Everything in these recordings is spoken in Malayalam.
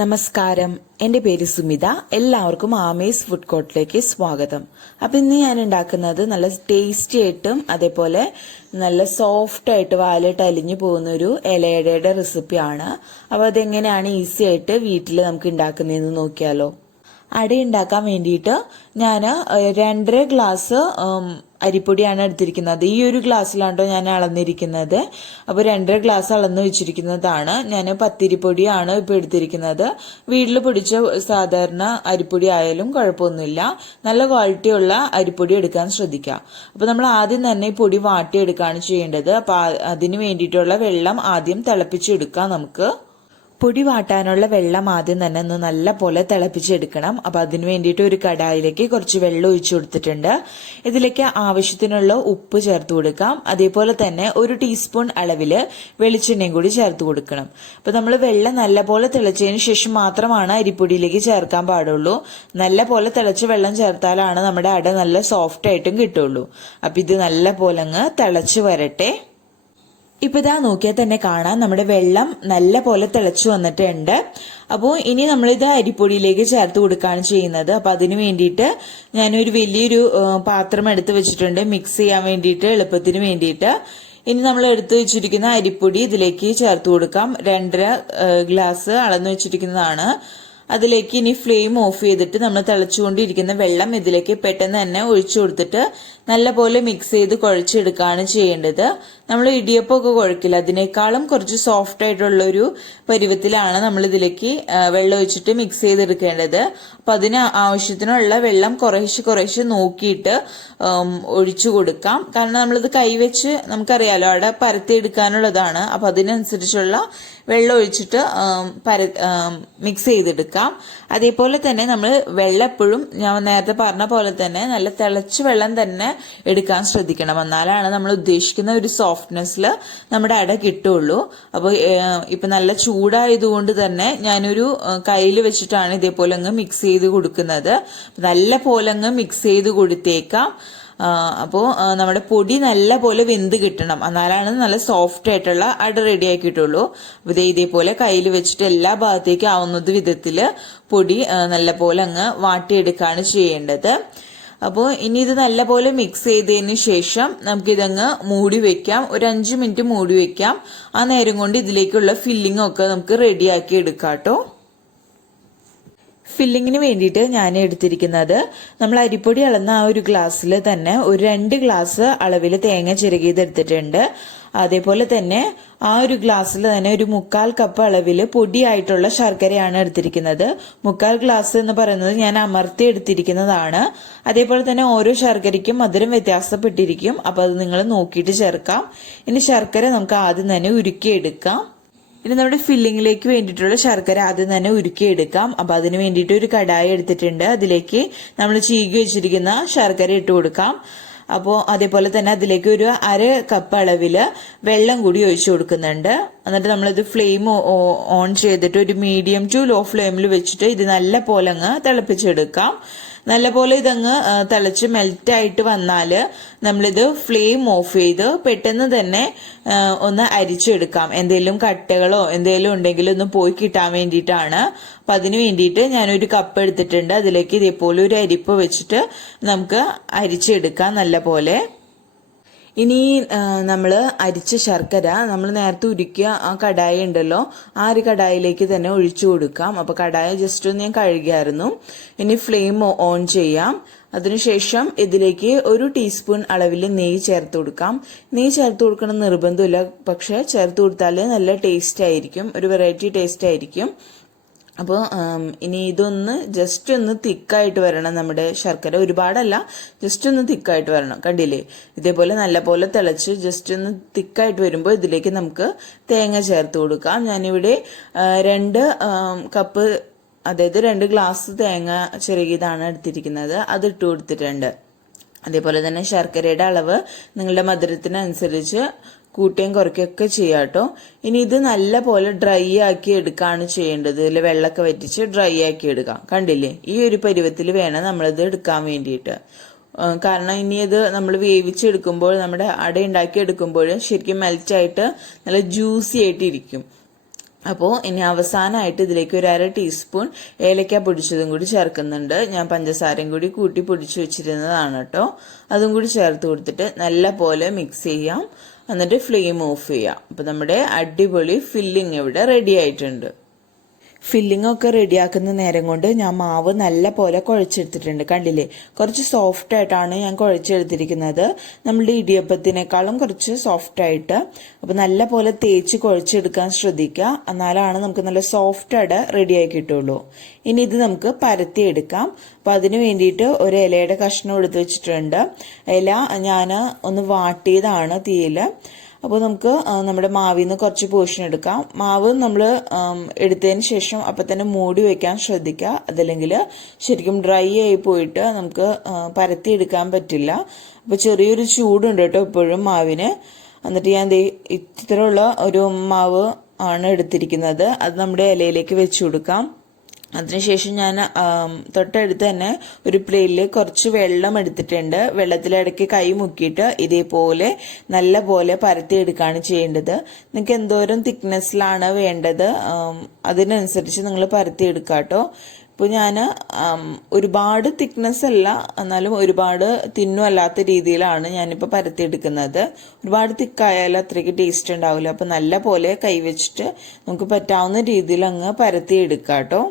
നമസ്കാരം, എൻ്റെ പേര് സുമിത. എല്ലാവർക്കും ആമേസ് ഫുഡ് കോർട്ടിലേക്ക് സ്വാഗതം. അപ്പം ഇന്ന് ഞാൻ ഉണ്ടാക്കുന്നത് നല്ല ടേസ്റ്റി ആയിട്ടും അതേപോലെ നല്ല സോഫ്റ്റ് ആയിട്ട് വാലിട്ട് അലിഞ്ഞു പോകുന്നൊരു ഇലയടയുടെ റെസിപ്പിയാണ്. അപ്പോൾ അതെങ്ങനെയാണ് ഈസി ആയിട്ട് വീട്ടിൽ നമുക്ക് ഉണ്ടാക്കുന്നതെന്ന് നോക്കിയാലോ. അട ഉണ്ടാക്കാൻ വേണ്ടിയിട്ട് ഞാൻ 2.5 ഗ്ലാസ് അരിപ്പൊടിയാണ് എടുത്തിരിക്കുന്നത്. ഈ ഒരു ഗ്ലാസ്സിലാണ്ടോ ഞാൻ അളന്നിരിക്കുന്നത്. അപ്പോൾ 2.5 ഗ്ലാസ് അളന്ന് വെച്ചിരിക്കുന്നതാണ്. ഞാൻ പത്തിരിപ്പൊടിയാണ് ഇപ്പോൾ എടുത്തിരിക്കുന്നത്. വീട്ടിൽ പൊടിച്ച സാധാരണ അരിപ്പൊടി ആയാലും കുഴപ്പമൊന്നുമില്ല. നല്ല ക്വാളിറ്റിയുള്ള അരിപ്പൊടി എടുക്കാൻ ശ്രദ്ധിക്കുക. അപ്പോൾ നമ്മൾ ആദ്യം തന്നെ ഈ പൊടി വാട്ടിയെടുക്കുകയാണ് ചെയ്യേണ്ടത്. അപ്പോൾ അതിന് വേണ്ടിയിട്ടുള്ള വെള്ളം ആദ്യം തിളപ്പിച്ചെടുക്കാം. നമുക്ക് പൊടി വാട്ടാനുള്ള വെള്ളം ആദ്യം തന്നെ ഒന്ന് നല്ല പോലെ തിളപ്പിച്ചെടുക്കണം. അപ്പം അതിന് വേണ്ടിയിട്ട് ഒരു കടായിലേക്ക് കുറച്ച് വെള്ളം ഒഴിച്ചു കൊടുത്തിട്ടുണ്ട്. ഇതിലേക്ക് ആവശ്യത്തിനുള്ള ഉപ്പ് ചേർത്ത് കൊടുക്കാം. അതേപോലെ തന്നെ 1 ടീസ്പൂൺ അളവിൽ വെളിച്ചെണ്ണയും കൂടി ചേർത്ത് കൊടുക്കണം. അപ്പം നമ്മൾ വെള്ളം നല്ല പോലെ തിളച്ചതിന് ശേഷം മാത്രമാണ് അരിപ്പൊടിയിലേക്ക് ചേർക്കാൻ പാടുള്ളൂ. നല്ല പോലെ തിളച്ച വെള്ളം ചേർത്താലാണ് നമ്മുടെ അട നല്ല സോഫ്റ്റ് ആയിട്ടും കിട്ടുള്ളൂ. അപ്പം ഇത് നല്ല പോലെ അങ്ങ് തിളച്ച് വരട്ടെ. ഇപ്പൊ ഇതാ നോക്കിയാൽ തന്നെ കാണാം നമ്മുടെ വെള്ളം നല്ല പോലെ തിളച്ചു വന്നിട്ടുണ്ട്. അപ്പോൾ ഇനി നമ്മളിത് അരിപ്പൊടിയിലേക്ക് ചേർത്ത് കൊടുക്കുകയാണ് ചെയ്യുന്നത്. അപ്പൊ അതിന് വേണ്ടിയിട്ട് ഞാനൊരു വലിയൊരു പാത്രം എടുത്ത് വെച്ചിട്ടുണ്ട് മിക്സ് ചെയ്യാൻ വേണ്ടിയിട്ട്, എളുപ്പത്തിന് വേണ്ടിയിട്ട്. ഇനി നമ്മൾ എടുത്ത് വെച്ചിരിക്കുന്ന അരിപ്പൊടി ഇതിലേക്ക് ചേർത്ത് കൊടുക്കാം. 2.5 ഗ്ലാസ് അളന്ന് വെച്ചിരിക്കുന്നതാണ്. അതിലേക്ക് ഇനി ഫ്ലെയിം ഓഫ് ചെയ്തിട്ട് നമ്മൾ തിളച്ചുകൊണ്ടിരിക്കുന്ന വെള്ളം ഇതിലേക്ക് പെട്ടെന്ന് തന്നെ ഒഴിച്ചു കൊടുത്തിട്ട് നല്ലപോലെ മിക്സ് ചെയ്ത് കുഴച്ചെടുക്കുകയാണ് ചെയ്യേണ്ടത്. നമ്മൾ ഇടിയപ്പമൊക്കെ കുഴക്കില്ല, അതിനേക്കാളും കുറച്ച് സോഫ്റ്റ് ആയിട്ടുള്ള ഒരു പരുവത്തിലാണ് നമ്മൾ ഇതിലേക്ക് വെള്ളം ഒഴിച്ചിട്ട് മിക്സ് ചെയ്തെടുക്കേണ്ടത്. അപ്പം അതിന് ആവശ്യത്തിനുള്ള വെള്ളം കുറേശ്ശെ നോക്കിയിട്ട് ഒഴിച്ചു കൊടുക്കാം. കാരണം നമ്മളിത് കൈവച്ച് നമുക്കറിയാലോ അവിടെ പരത്തിയെടുക്കാനുള്ളതാണ്. അപ്പം അതിനനുസരിച്ചുള്ള വെള്ളം ഒഴിച്ചിട്ട് മിക്സ് ചെയ്തെടുക്കാം. അതേപോലെ തന്നെ നമ്മൾ വെള്ളം എപ്പോഴും ഞാൻ നേരത്തെ പറഞ്ഞ പോലെ തന്നെ നല്ല തിളച്ച വെള്ളം തന്നെ എടുക്കാൻ ശ്രദ്ധിക്കണം. എന്നാലാണ് നമ്മൾ ഉദ്ദേശിക്കുന്ന ഒരു സോഫ്റ്റ്നെസ്സിൽ നമ്മുടെ അട കിട്ടുള്ളൂ. അപ്പോൾ ഇപ്പം നല്ല ചൂടായതുകൊണ്ട് തന്നെ ഞാനൊരു കയ്യിൽ വെച്ചിട്ടാണ് ഇതേപോലെ അങ്ങ് മിക്സ് ചെയ്ത് കൊടുക്കുന്നത്. നല്ല പോലെ അങ്ങ് മിക്സ് ചെയ്ത് കൊടുത്തേക്കാം. അപ്പോൾ നമ്മുടെ പൊടി നല്ല പോലെ വെന്ത് കിട്ടണം, എന്നാലാണ് നല്ല സോഫ്റ്റ് ആയിട്ടുള്ള അട റെഡി ആക്കിയിട്ടുള്ളൂ. അപ്പോൾ ഇതേപോലെ കയ്യിൽ വെച്ചിട്ട് എല്ലാ ഭാഗത്തേക്കും ആവുന്നത് വിധത്തിൽ പൊടി നല്ല പോലെ അങ്ങ് വാട്ടിയെടുക്കുകയാണ് ചെയ്യേണ്ടത്. അപ്പോൾ ഇനി ഇത് നല്ലപോലെ മിക്സ് ചെയ്തതിന് ശേഷം നമുക്കിതങ്ങ് മൂടി വെക്കാം. ഒരു 5 മിനിറ്റ് മൂടി വെക്കാം. ആ നേരം കൊണ്ട് ഇതിലേക്കുള്ള ഫില്ലിംഗ് ഒക്കെ നമുക്ക് റെഡിയാക്കി എടുക്കാം കേട്ടോ. ഫില്ലിങ്ങിന് വേണ്ടിയിട്ട് ഞാൻ എടുത്തിരിക്കുന്നത് നമ്മൾ അരിപ്പൊടി അളന്ന ആ ഒരു ഗ്ലാസ്സിൽ തന്നെ ഒരു 2 ഗ്ലാസ് അളവിൽ തേങ്ങ ചിരകിയത് എടുത്തിട്ടുണ്ട്. അതേപോലെ തന്നെ ആ ഒരു ഗ്ലാസ്സിൽ തന്നെ ഒരു 1/4 കപ്പ് അളവിൽ പൊടിയായിട്ടുള്ള ശർക്കരയാണ് എടുത്തിരിക്കുന്നത്. 1/4 ഗ്ലാസ് എന്ന് പറയുന്നത് ഞാൻ അമർത്തി എടുത്തിരിക്കുന്നതാണ്. അതേപോലെ തന്നെ ഓരോ ശർക്കരയ്ക്കും മധുരം വ്യത്യാസപ്പെട്ടിരിക്കും. അപ്പോൾ അത് നിങ്ങൾ നോക്കിയിട്ട് ചേർക്കാം. ഇനി ശർക്കര നമുക്ക് ആദ്യം തന്നെ ഉരുക്കിയെടുക്കാം. ഇനി നമ്മുടെ ഫില്ലിങ്ങിലേക്ക് വേണ്ടിയിട്ടുള്ള ശർക്കര ആദ്യം തന്നെ ഉരുക്കിയെടുക്കാം. അപ്പം അതിന് വേണ്ടിയിട്ട് ഒരു കടായി എടുത്തിട്ടുണ്ട്. അതിലേക്ക് നമ്മൾ ചീകി വെച്ചിരിക്കുന്ന ശർക്കര ഇട്ട് കൊടുക്കാം. അപ്പോൾ അതേപോലെ തന്നെ അതിലേക്ക് ഒരു 1/2 കപ്പ് അളവിൽ വെള്ളം കൂടി ഒഴിച്ചു കൊടുക്കുന്നുണ്ട്. എന്നിട്ട് നമ്മളിത് ഫ്ലെയിം ഓൺ ചെയ്തിട്ട് ഒരു മീഡിയം ടു ലോ ഫ്ലെയിമിൽ വെച്ചിട്ട് ഇത് നല്ല പോലെ അങ്ങ് തിളപ്പിച്ചെടുക്കാം. നല്ലപോലെ ഇതങ്ങ് തിളച്ച് മെൽറ്റായിട്ട് വന്നാൽ നമ്മളിത് ഫ്ലെയിം ഓഫ് ചെയ്ത് പെട്ടെന്ന് തന്നെ ഒന്ന് അരിച്ചെടുക്കാം. എന്തെങ്കിലും കട്ടകളോ എന്തെങ്കിലും ഉണ്ടെങ്കിൽ ഒന്ന് പോയി കിട്ടാൻ വേണ്ടിയിട്ടാണ്. അപ്പം അതിന് വേണ്ടിയിട്ട് ഞാനൊരു കപ്പ് എടുത്തിട്ടുണ്ട്. അതിലേക്ക് ഇതേപോലെ ഒരു അരിപ്പ് വെച്ചിട്ട് നമുക്ക് അരിച്ചെടുക്കാം നല്ല പോലെ. ഇനി നമ്മൾ അരിച്ച ശർക്കര നമ്മൾ നേരത്തെ ഉരുക്കിയ ആ കടായി ഉണ്ടല്ലോ, ആ ഒരു കടായിലേക്ക് തന്നെ ഒഴിച്ചു കൊടുക്കാം. അപ്പോൾ കടായി ജസ്റ്റ് ഒന്ന് ഞാൻ കഴുകിയായിരുന്നു. ഇനി ഫ്ലെയിം ഓൺ ചെയ്യാം. അതിനുശേഷം ഇതിലേക്ക് 1 ടീസ്പൂൺ അളവിൽ നെയ്യ് ചേർത്ത് കൊടുക്കാം. നെയ്യ് ചേർത്ത് കൊടുക്കണം നിർബന്ധമില്ല, പക്ഷെ ചേർത്ത് കൊടുത്താൽ നല്ല ടേസ്റ്റ് ആയിരിക്കും, ഒരു വെറൈറ്റി ടേസ്റ്റ് ആയിരിക്കും. അപ്പോൾ ഇനി ഇതൊന്ന് ജസ്റ്റ് ഒന്ന് തിക്കായിട്ട് വരണം. നമ്മുടെ ശർക്കര ഒരുപാടല്ല, ജസ്റ്റ് ഒന്ന് തിക്കായിട്ട് വരണം. കണ്ടില്ലേ, ഇതേപോലെ നല്ല പോലെ തിളച്ച് ജസ്റ്റ് ഒന്ന് തിക്കായിട്ട് വരുമ്പോൾ ഇതിലേക്ക് നമുക്ക് തേങ്ങ ചേർത്ത് കൊടുക്കാം. ഞാനിവിടെ 2 കപ്പ്, അതായത് 2 ഗ്ലാസ് തേങ്ങ ചിരകിയതാണ് എടുത്തിരിക്കുന്നത്. അത് ഇട്ട് കൊടുത്തിട്ടുണ്ട്. അതേപോലെ തന്നെ ശർക്കരയുടെ അളവ് നിങ്ങളുടെ മധുരത്തിനനുസരിച്ച് കൂട്ടുകയും കുറയ്ക്കുകയൊക്കെ ചെയ്യാം കേട്ടോ. ഇനി ഇത് നല്ല പോലെ ഡ്രൈ ആക്കി എടുക്കുകയാണ് ചെയ്യേണ്ടത്. ഇതിൽ വെള്ളമൊക്കെ വറ്റിച്ച് ഡ്രൈ ആക്കി എടുക്കാം. കണ്ടില്ലേ, ഈ ഒരു പരുവത്തിൽ വേണം നമ്മളിത് എടുക്കാൻ വേണ്ടിയിട്ട്. കാരണം ഇനി ഇത് നമ്മൾ വേവിച്ചെടുക്കുമ്പോൾ, നമ്മുടെ അട ഉണ്ടാക്കി എടുക്കുമ്പോൾ ശരിക്കും മെൽറ്റായിട്ട് നല്ല ജ്യൂസി ആയിട്ട് ഇരിക്കും. അപ്പോൾ ഇനി അവസാനമായിട്ട് ഇതിലേക്ക് ഒരു 1/2 ടീസ്പൂൺ ഏലക്ക പൊടിച്ചതും കൂടി ചേർക്കുന്നുണ്ട്. ഞാൻ പഞ്ചസാരയും കൂടി കൂട്ടി പൊടിച്ചു വെച്ചിരുന്നതാണ് കേട്ടോ. അതും കൂടി ചേർത്ത് കൊടുത്തിട്ട് നല്ല പോലെ മിക്സ് ചെയ്യാം. എന്നിട്ട് ഫ്ലെയിം ഓഫ് ചെയ്യാം. അപ്പോൾ നമ്മുടെ അടിപൊളി ഫില്ലിംഗ് ഇവിടെ റെഡി ആയിട്ടുണ്ട്. ഫില്ലിംഗ് ഒക്കെ റെഡിയാക്കുന്ന നേരം കൊണ്ട് ഞാൻ മാവ് നല്ല പോലെ കുഴച്ചെടുത്തിട്ടുണ്ട്. കണ്ടില്ലേ, കുറച്ച് സോഫ്റ്റ് ആയിട്ടാണ് ഞാൻ കുഴച്ചെടുത്തിരിക്കുന്നത്. നമ്മളുടെ ഇടിയപ്പത്തിനേക്കാളും കുറച്ച് സോഫ്റ്റ് ആയിട്ട്. അപ്പോൾ നല്ല പോലെ തേച്ച് കുഴച്ചെടുക്കാൻ ശ്രദ്ധിക്കുക. എന്നാലാണ് നമുക്ക് നല്ല സോഫ്റ്റ് അട റെഡിയായി കിട്ടുള്ളൂ. ഇനി ഇത് നമുക്ക് പരത്തിയെടുക്കാം. അപ്പം അതിന് വേണ്ടിയിട്ട് ഒരു ഇലയുടെ കഷ്ണം എടുത്ത് വെച്ചിട്ടുണ്ട്. ഇല ഞാൻ ഒന്ന് വാട്ടിയതാണ് തീയിൽ. അപ്പോൾ നമുക്ക് നമ്മുടെ മാവിൽ നിന്ന് കുറച്ച് പോർഷൻ എടുക്കാം. മാവ് നമ്മൾ എടുത്തതിന് ശേഷം അപ്പം തന്നെ മൂടി വയ്ക്കാൻ ശ്രദ്ധിക്കുക. അതല്ലെങ്കിൽ ശരിക്കും ഡ്രൈ ആയി പോയിട്ട് നമുക്ക് പരത്തിയെടുക്കാൻ പറ്റില്ല. അപ്പോൾ ചെറിയൊരു ചൂടുണ്ട് കേട്ടോ ഇപ്പോഴും മാവിന്. എന്നിട്ട് ഞാൻ ഇത്തരമുള്ള ഒരു മാവ് ആണ് എടുത്തിരിക്കുന്നത്. അത് നമ്മുടെ ഇലയിലേക്ക് വെച്ച് കൊടുക്കാം. അതിനുശേഷം ഞാൻ തൊട്ടടുത്ത് തന്നെ ഒരു പ്ലേറ്റിൽ കുറച്ച് വെള്ളം എടുത്തിട്ടുണ്ട്. വെള്ളത്തിലിടയ്ക്ക് കൈ മുക്കിയിട്ട് ഇതേപോലെ നല്ല പോലെ പരത്തിയെടുക്കുകയാണ് ചെയ്യേണ്ടത്. നിങ്ങൾക്ക് എന്തോരം തിക്നെസ്സിലാണ് വേണ്ടത് അതിനനുസരിച്ച് നിങ്ങൾ പരത്തിയെടുക്കുക കേട്ടോ. ഇപ്പോൾ ഞാൻ ഒരുപാട് തിക്നെസ് അല്ല, എന്നാലും ഒരുപാട് തിന്നും അല്ലാത്ത രീതിയിലാണ് ഞാനിപ്പോൾ പരത്തിയെടുക്കുന്നത്. ഒരുപാട് തിക്കായാലും അത്രയ്ക്ക് ടേസ്റ്റ് ഉണ്ടാവില്ല. അപ്പോൾ നല്ല പോലെ കൈ വെച്ചിട്ട് നമുക്ക് പറ്റാവുന്ന രീതിയിൽ അങ്ങ് പരത്തിയെടുക്കുക കേട്ടോ.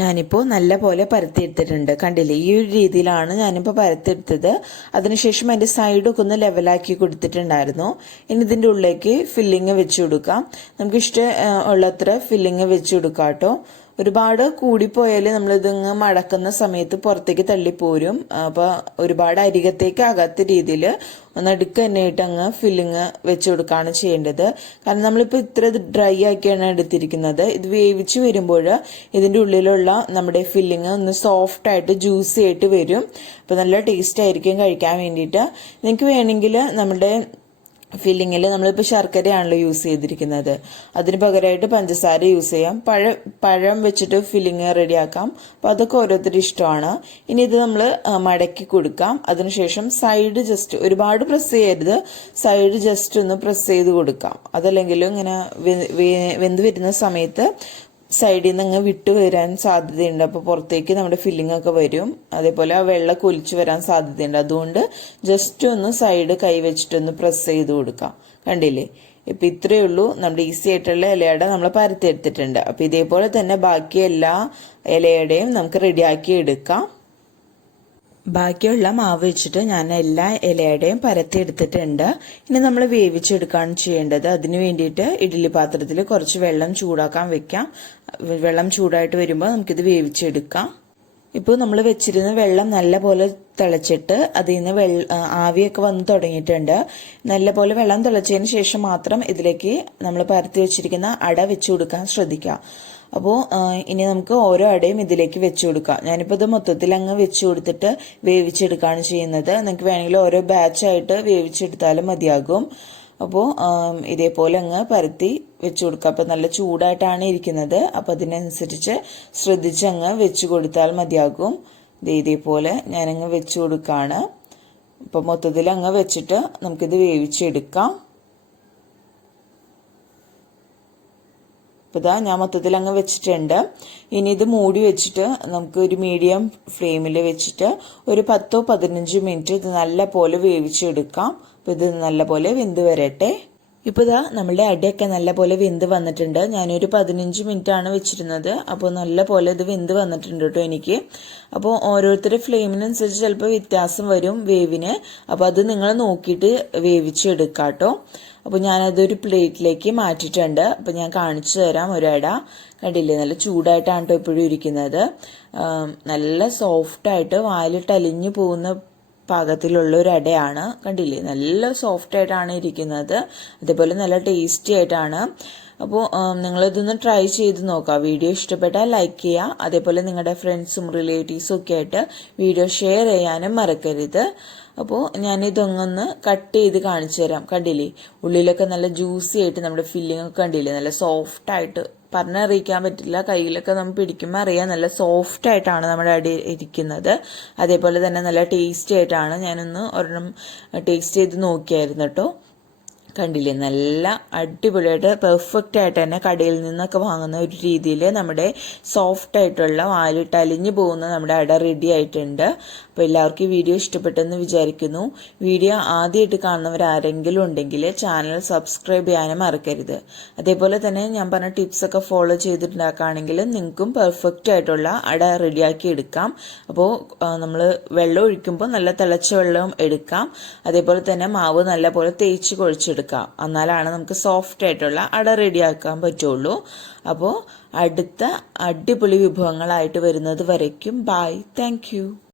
ഞാനിപ്പോൾ നല്ല പോലെ പരത്തിയെടുത്തിട്ടുണ്ട്. കണ്ടില്ലേ, ഈ ഒരു രീതിയിലാണ് ഞാനിപ്പോൾ പരത്തിയെടുത്തത്. അതിനുശേഷം അതിൻ്റെ സൈഡൊക്കെ ഒന്ന് ലെവലാക്കി കൊടുത്തിട്ടുണ്ടായിരുന്നു. ഇനി ഇതിൻ്റെ ഉള്ളിലേക്ക് ഫില്ലിങ് വെച്ച് കൊടുക്കാം. നമുക്ക് ഇഷ്ടമുള്ളത്ര ഫില്ലിങ് വെച്ച് കൊടുക്കാം കേട്ടോ. ഒരുപാട് കൂടിപ്പോയാൽ നമ്മളിതങ്ങ് മടക്കുന്ന സമയത്ത് പുറത്തേക്ക് തള്ളിപ്പോരും. അപ്പോൾ ഒരുപാട് അരികത്തേക്ക് ആകാത്ത രീതിയിൽ നടുക്ക് തന്നെയായിട്ട് അങ്ങ് ഫില്ലിങ് വെച്ച് കൊടുക്കുകയാണ് ചെയ്യേണ്ടത്. കാരണം നമ്മളിപ്പോൾ ഇത്ര ഡ്രൈ ആക്കിയാണ് എടുത്തിരിക്കുന്നത്. ഇത് വേവിച്ച് വരുമ്പോൾ ഇതിൻ്റെ ഉള്ളിലുള്ള നമ്മുടെ ഫില്ലിങ് ഒന്ന് സോഫ്റ്റ് ആയിട്ട് ജ്യൂസി ആയിട്ട് വരും. അപ്പോൾ നല്ല ടേസ്റ്റ് ആയിരിക്കും കഴിക്കാൻ വേണ്ടിയിട്ട്. നിങ്ങൾക്ക് വേണമെങ്കിൽ നമ്മുടെ ഫില്ലിങ്ങിൽ നമ്മളിപ്പോൾ ശർക്കരയാണല്ലോ യൂസ് ചെയ്തിരിക്കുന്നത്. അതിന് പകരമായിട്ട് പഞ്ചസാര യൂസ് ചെയ്യാം. പഴം വെച്ചിട്ട് ഫില്ലിങ് റെഡിയാക്കാം. അപ്പോൾ അതൊക്കെ ഓരോരുത്തരുടെ ഇഷ്ടമാണ്. ഇനി ഇത് നമ്മൾ മടക്കി കൊടുക്കാം. അതിനുശേഷം സൈഡ് ജസ്റ്റ് ഒരുപാട് പ്രസ് ചെയ്യരുത്, സൈഡ് ജസ്റ്റ് ഒന്ന് പ്രസ് ചെയ്ത് കൊടുക്കാം. അതല്ലെങ്കിലും ഇങ്ങനെ വെന്ത് വരുന്ന സമയത്ത് സൈഡിൽ നിന്ന് അങ്ങ് വിട്ട് വരാൻ സാധ്യതയുണ്ട്. അപ്പോൾ പുറത്തേക്ക് നമ്മുടെ ഫില്ലിംഗ് ഒക്കെ വരും. അതേപോലെ ആ വെള്ളം ഒലിച്ചു വരാൻ സാധ്യതയുണ്ട്. അതുകൊണ്ട് ജസ്റ്റ് ഒന്ന് സൈഡ് കൈ വെച്ചിട്ടൊന്ന് പ്രസ് ചെയ്ത് കൊടുക്കാം. കണ്ടില്ലേ, ഇപ്പം ഇത്രയേ ഉള്ളൂ. നമ്മുടെ ഈസി ആയിട്ടുള്ള ഇലയട നമ്മൾ പരത്തിയെടുത്തിട്ടുണ്ട്. അപ്പം ഇതേപോലെ തന്നെ ബാക്കി എല്ലാ ഇലയുടെയും നമുക്ക് റെഡിയാക്കി എടുക്കാം. ബാക്കിയുള്ള മാവ് വെച്ചിട്ട് ഞാൻ എല്ലാ ഇലയുടെയും പരത്തിയെടുത്തിട്ടുണ്ട്. ഇനി നമ്മൾ വേവിച്ചെടുക്കുകയാണ് ചെയ്യേണ്ടത്. അതിന് വേണ്ടിയിട്ട് ഇഡ്ഡലി പാത്രത്തിൽ കുറച്ച് വെള്ളം ചൂടാക്കാൻ വെക്കാം. വെള്ളം ചൂടായിട്ട് വരുമ്പോൾ നമുക്കിത് വേവിച്ചെടുക്കാം. ഇപ്പോൾ നമ്മൾ വെച്ചിരുന്ന വെള്ളം നല്ല പോലെ തിളച്ചിട്ട് അതിൽ നിന്ന് ആവിയൊക്കെ വന്ന് തുടങ്ങിയിട്ടുണ്ട്. നല്ല പോലെ വെള്ളം തിളച്ചതിന് ശേഷം മാത്രം ഇതിലേക്ക് നമ്മൾ പരത്തി വെച്ചിരിക്കുന്ന അട വെച്ച് കൊടുക്കാൻ ശ്രദ്ധിക്കുക. അപ്പോൾ ഇനി നമുക്ക് ഓരോ അടയും ഇതിലേക്ക് വെച്ച് കൊടുക്കാം. ഞാനിപ്പോൾ ഇത് മൊത്തത്തിൽ അങ്ങ് വെച്ച് കൊടുത്തിട്ട് വേവിച്ചെടുക്കുകയാണ് ചെയ്യുന്നത്. നിങ്ങൾക്ക് വേണമെങ്കിൽ ഓരോ ബാച്ചായിട്ട് വേവിച്ചെടുത്താലും മതിയാകും. അപ്പോൾ ഇതേപോലെ അങ്ങ് പരത്തി വെച്ച് കൊടുക്കുക. അപ്പോൾ നല്ല ചൂടായിട്ടാണ് ഇരിക്കുന്നത്. അപ്പോൾ അതിനനുസരിച്ച് ശ്രദ്ധിച്ച് അങ്ങ് വെച്ച് കൊടുത്താൽ മതിയാകും. ഇതേപോലെ ഞാനങ്ങ് വെച്ച് കൊടുക്കുകയാണ്. അപ്പോൾ മൊത്തത്തിൽ അങ്ങ് വെച്ചിട്ട് നമുക്കിത് വേവിച്ചെടുക്കാം. അപ്പോൾ ഇതാ ഞാൻ മൊത്തത്തിൽ അങ്ങ് വെച്ചിട്ടുണ്ട്. ഇനി ഇത് മൂടി വെച്ചിട്ട് നമുക്ക് ഒരു മീഡിയം ഫ്ലെയിമിൽ വെച്ചിട്ട് ഒരു 10-15 മിനിറ്റ് ഇത് നല്ല പോലെ വേവിച്ചെടുക്കാം. അപ്പോൾ ഇത് നല്ല പോലെ വെന്ത് വരട്ടെ. ഇപ്പോൾ ഇതാ നമ്മളുടെ അടയൊക്കെ നല്ല പോലെ വെന്ത് വന്നിട്ടുണ്ട്. ഞാനൊരു 15 മിനിറ്റ് ആണ് വെച്ചിരുന്നത്. അപ്പോൾ നല്ല പോലെ ഇത് വെന്ത് വന്നിട്ടുണ്ട് കേട്ടോ എനിക്ക്. അപ്പോൾ ഓരോരുത്തരുടെ ഫ്ലെയിമിനനുസരിച്ച് ചിലപ്പോൾ വ്യത്യാസം വരും വേവിന്. അപ്പോൾ അത് നിങ്ങൾ നോക്കിയിട്ട് വേവിച്ചെടുക്കാം കേട്ടോ. അപ്പോൾ ഞാനതൊരു പ്ലേറ്റിലേക്ക് മാറ്റിയിട്ടുണ്ട്. അപ്പോൾ ഞാൻ കാണിച്ചു തരാം ഒരട. കണ്ടില്ലേ, നല്ല ചൂടായിട്ടാണ് കേട്ടോ എപ്പോഴും ഇരിക്കുന്നത്. നല്ല സോഫ്റ്റായിട്ട് വായിലിട്ട് അലിഞ്ഞു പോകുന്ന പാകത്തിലുള്ള ഒരു അടയാണ്. കണ്ടില്ലേ, നല്ല സോഫ്റ്റ് ആയിട്ടാണ് ഇരിക്കുന്നത്. അതേപോലെ നല്ല ടേസ്റ്റി ആയിട്ടാണ്. അപ്പോൾ നിങ്ങളിതൊന്ന് ട്രൈ ചെയ്ത് നോക്കാം. വീഡിയോ ഇഷ്ടപ്പെട്ടാൽ ലൈക്ക് ചെയ്യുക. അതേപോലെ നിങ്ങളുടെ ഫ്രണ്ട്സും റിലേറ്റീവ്സും ഒക്കെ ആയിട്ട് വീഡിയോ ഷെയർ ചെയ്യാനും മറക്കരുത്. അപ്പോൾ ഞാനിതൊന്നൊന്ന് കട്ട് ചെയ്ത് കാണിച്ചു തരാം. കണ്ടില്ലേ, ഉള്ളിലൊക്കെ നല്ല ജ്യൂസി ആയിട്ട് നമ്മുടെ ഫില്ലിംഗ് ഒക്കെ കണ്ടില്ലേ, നല്ല സോഫ്റ്റ് ആയിട്ട് പറഞ്ഞറിയിക്കാൻ പറ്റില്ല. കയ്യിലൊക്കെ നമ്മൾ പിടിക്കുമ്പോൾ അറിയാം നല്ല സോഫ്റ്റ് ആയിട്ടാണ് നമ്മുടെ അടി ഇരിക്കുന്നത്. അതേപോലെ തന്നെ നല്ല ടേസ്റ്റി ആയിട്ടാണ്. ഞാനൊന്ന് ഒരെണ്ണം ടേസ്റ്റ് ചെയ്ത് നോക്കിയായിരുന്നു കേട്ടോ. കണ്ടില്ലേ, നല്ല അടിപൊളിയായിട്ട് പെർഫെക്റ്റ് ആയിട്ട് തന്നെ കടയിൽ നിന്നൊക്കെ വാങ്ങുന്ന ഒരു രീതിയിൽ നമ്മുടെ സോഫ്റ്റ് ആയിട്ടുള്ള വാലിട്ട് അലിഞ്ഞു പോകുന്ന നമ്മുടെ അട റെഡി ആയിട്ടുണ്ട്. അപ്പോൾ എല്ലാവർക്കും ഈ വീഡിയോ ഇഷ്ടപ്പെട്ടെന്ന് വിചാരിക്കുന്നു. വീഡിയോ ആദ്യമായിട്ട് കാണുന്നവരാരെങ്കിലും ഉണ്ടെങ്കിൽ ചാനൽ സബ്സ്ക്രൈബ് ചെയ്യാനും മറക്കരുത്. അതേപോലെ തന്നെ ഞാൻ പറഞ്ഞ ടിപ്സൊക്കെ ഫോളോ ചെയ്തിട്ടുണ്ടാക്കുകയാണെങ്കിൽ നിങ്ങൾക്കും പെർഫെക്റ്റ് ആയിട്ടുള്ള അട റെഡിയാക്കി എടുക്കാം. അപ്പോൾ നമ്മൾ വെള്ളം ഒഴിക്കുമ്പോൾ നല്ല തിളച്ച വെള്ളം എടുക്കാം. അതേപോലെ തന്നെ മാവ് നല്ലപോലെ തേച്ച് കുഴച്ചെടുക്കാം. എന്നാലാണ് നമുക്ക് സോഫ്റ്റ് ആയിട്ടുള്ള അട റെഡിയാക്കാൻ പറ്റുള്ളൂ. അപ്പോൾ അടുത്ത അടിപൊളി വിഭവങ്ങളായിട്ട് വരുന്നത് വരയ്ക്കും. Bye, thank U.